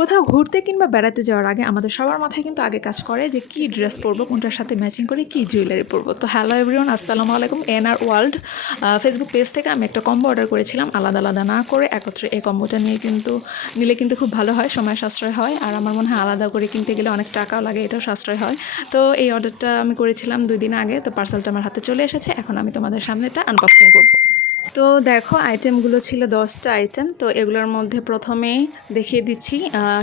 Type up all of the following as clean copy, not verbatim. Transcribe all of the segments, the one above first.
কোথাও ঘুরতে কিংবা বেড়াতে যাওয়ার আগে আমাদের সবার মাথায় কিন্তু আগে কাজ করে যে কী ড্রেস পরবো, কোনটার সাথে ম্যাচিং করে কী জুয়েলারি পরবো। তো হ্যালো এভরিওয়ান, আসসালামু আলাইকুম। এনআর ওয়ার্ল্ড ফেসবুক পেজ থেকে আমি একটা কম্বো অর্ডার করেছিলাম, আলাদা আলাদা না করে একত্রে। এই কম্বোটা নিলে কিন্তু খুব ভালো হয়, সময় সাশ্রয় হয়, আর আমার মনে হয় আলাদা করে কিনতে গেলে অনেক টাকাও লাগে, এটাও সাশ্রয় হয়। তো এই অর্ডারটা আমি করেছিলাম 2 দিন আগে, তো পার্সেলটা আমার হাতে চলে এসেছে। এখন আমি তোমাদের সামনে এটা আনবক্সিং করবো। তো দেখো, আইটেমগুলো ছিল 10টা আইটেম। তো এগুলোর মধ্যে প্রথমেই দেখিয়ে দিচ্ছি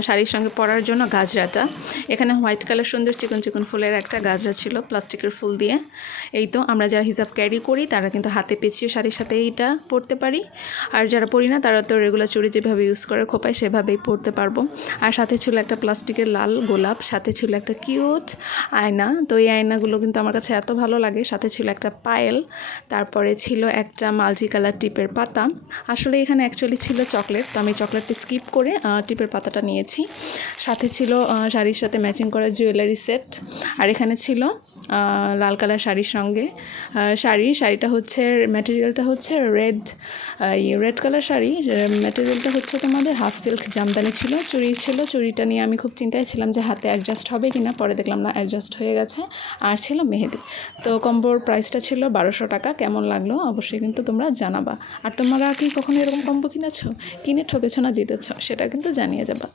শাড়ির সঙ্গে পরার জন্য গাজরাটা। এখানে হোয়াইট কালার সুন্দর চিকন চিকন ফুলের একটা গাজরা ছিল, প্লাস্টিকের ফুল দিয়ে। এই তো আমরা যারা হিজাব ক্যারি করি তারা কিন্তু হাতে পেঁচিয়ে শাড়ির সাথে এইটা পরতে পারি, আর যারা পরি না তারা তো রেগুলার চুড়ি যেভাবে ইউজ করে খোপায় সেভাবেই পরতে পারবো। আর সাথে ছিল একটা প্লাস্টিকের লাল গোলাপ, সাথে ছিল একটা কিউট আয়না। তো এই আয়নাগুলো কিন্তু আমার কাছে এত ভালো লাগে। সাথে ছিল একটা পায়েল, তারপরে ছিল একটা মাল্টি কালার টিপের পাতা। আসলে এখানে অ্যাকচুয়ালি ছিল চকলেট, তো আমি চকলেটটি স্কিপ করে টিপের পাতাটা নিয়েছি। সাথে ছিল শাড়ির সাথে ম্যাচিং করা জুয়েলারি সেট। আর এখানে ছিল লাল কালার শাড়ির সঙ্গে শাড়িটা হচ্ছে, ম্যাটেরিয়ালটা হচ্ছে রেড কালার শাড়ি। ম্যাটেরিয়ালটা হচ্ছে তোমাদের হাফ সিল্ক জামদানি ছিল। চুড়িটা নিয়ে আমি খুব চিন্তায় ছিলাম যে হাতে অ্যাডজাস্ট হবে কিনা, পরে দেখলাম না, অ্যাডজাস্ট হয়ে গেছে। আর ছিল মেহেদি। তো কম্বোর প্রাইসটা ছিল 1200 টাকা। কেমন লাগলো অবশ্যই কিন্তু তোমরা জানাবা। আর তোমরা কি কখনো এরকম কম্বো কিনে ঠকেছো না জিতেছো, সেটা কিন্তু জানিয়ে যাবা।